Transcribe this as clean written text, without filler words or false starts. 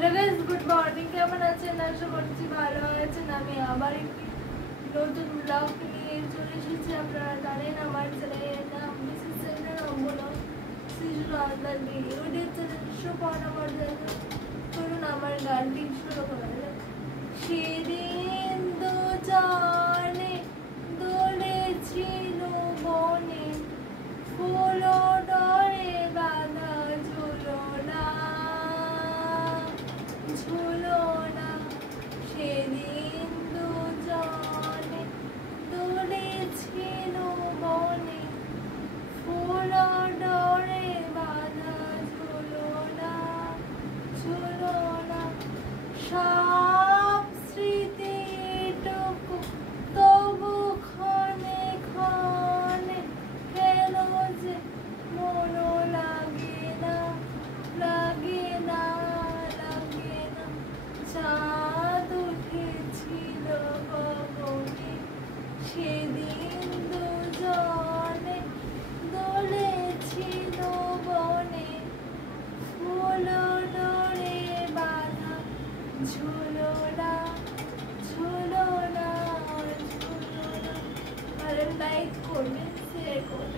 Hello guys, good morning. কেমন আছেন? আশা করছি ভালো আছেন। আমি আবার একটি নতুন ব্লগ নিয়ে চলে এসেছি। আপনারা জানেন আমার চ্যানেলের নাম মিসেস সেন্টার অম্বলক শিশু আন্দার ভিডিও চ্যানেল সুপর্ণ মর্যাদা। করুন আমার গানটি শুরু করা যাক। সেদিন দুজনে দোলেছিল বনে, ফুল ডরে বাঁধা ঝুলনা ঝুলনা। সেদিন দুজনে দোলেছিল বনে, ফুল ডরে বাঁধা ঝুলনা ঝুলনা। সব স্মৃতিটুকু তবু ক্ষণে ক্ষণে কেন যে মন লাগে না, লাগে না, লাগে না। চাঁদ উঠেছিল গগনে, সেদিন দুজনে দোলেছিল বনে, ফুল ডরে বাঁধা ঝুলনা ঝুলনা ঝুলনা। ভালো লাইক করবেন, শেয়ার করবেন।